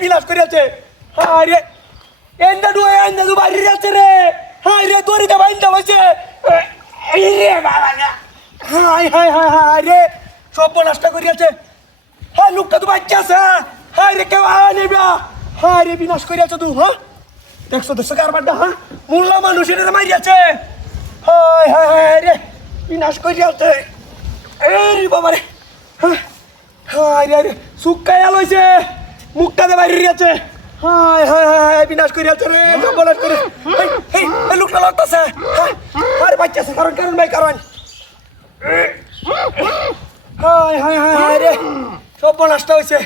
বিলাস করিয়াছে হায় রে এন্দা দু বাইরে যাচ্ছে রে হায় রে তোর দে বাইন্দা বসে এই রে বাবা না হায় হায় হায় হায় রে সব নষ্ট করিয়াছে হ্যাঁ লোকটা তো বাচ্চা আছে হায় রে কেউ নেবা হায় রে বিনাশ করিয়াছে তুই হ্যাঁ দেখছো কারবারটা হ্যাঁ মোল্লা মানুষ এটা মারিয়াছে হায় হায় হায় রে বিনাশ করিয়াছে এই বাবা রে হায় রে সুক্কায় আলোইছে মুখটাতে বাইরে গেছে হায় হায় হায় বিনাশ করিয়াছে রে সব বলাস করে এই লোকটা লাগতেছে আরে বাচ্চা আছে কারণ ভাই কারণ হায় হায় হায় হায় রে সব নষ্ট হয়েছে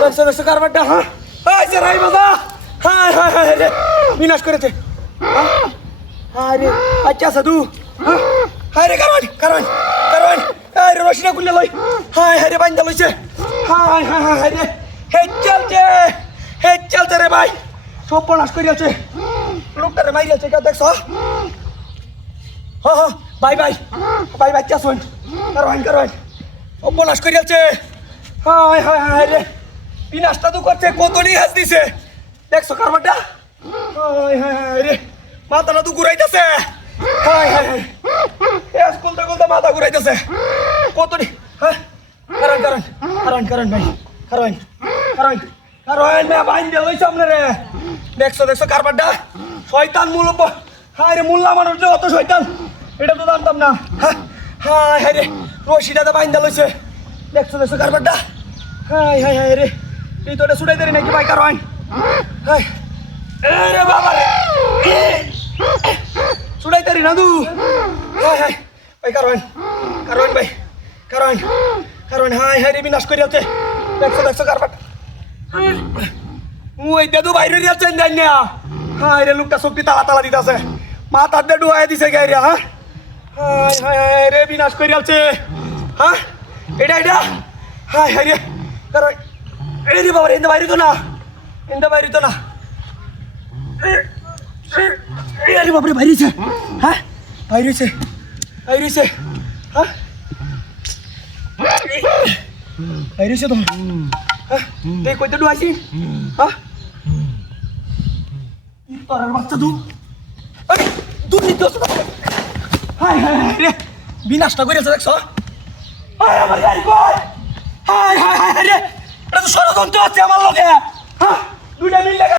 দেখছো কারবারটা হ্যাঁ হায় স্যার হাই বাবা হায় হায় হায় রে বিনাশ করেছে হায় রে বাচ্চা আছে তু হায় রে কারণ হায় রে রশিটা খুলে লই হায় হায় রে বান্ধা লইছে হায় হায় হায় রে হেড চলছে রে ভাই সব নাশ করিয়াছে লোকটারে মারিয়াছে কেউ দেখছো হ্যাঁ ভাই বাচ্চা শোন কারণ সব নাশ করিয়াছে হায় হায় হায় রে বিনাশটা তো করছে কত নিয়ে হাস দিছে দেখছো কারবারটা হায় হায় হায় রে মাথাটা তো ঘুরাইতেছে হায় হায় হায় খুলতে মাথা ঘুরাইতেছে কত নি হ্যাঁ কারণ ভাই কারণ বাইন দিয়ে লইছে আপনারে দেখছো কারবারটা শয়তান মূল হায় রে মোল্লা মানুষ যে অত শয়তান এটা তো জানতাম না হায় হায় রে রশিটাতে বাইন দিয়ে লইছে দেখছো কারবারটা হায় হায় হায় রে এই তো এটা ছুটাই দেরি নাকি ভাই কারণ হায় রে বাবা রে ছুটাই দেরি না তু হায় হায় ভাই কারণ হায় হায় রে বিনাশ করে আছে দেখছো কারবারটা ওই দাদু বাইরে যাচ্ছে না হায় রে লোকটা শক্তি তালা দিতেছে মাথা দিয়ে ডুয়াই দিছে গাইরে হ্যাঁ হায় হায় হায় রে বিনাশ করে আছে হ্যাঁ এটা হায় হায় রে কারণ এই রে বাবা এন্দা বাইরে তো না আরে বাপরে বাইরেছে হ্যাঁ বাইরেছে হ্যাঁ বাইরেছে তো হ্যাঁ দেখ কইতে ডুয়াইছি হ্যাঁ তোর বাচ্চা তুই নিতে হায় হায় হায় রে বিনাশটা করেছে দেখছো হায় আমার গাড়ি কই হায় হায় হায় রে এটা তো ষড়যন্ত্র আছে আমার লগে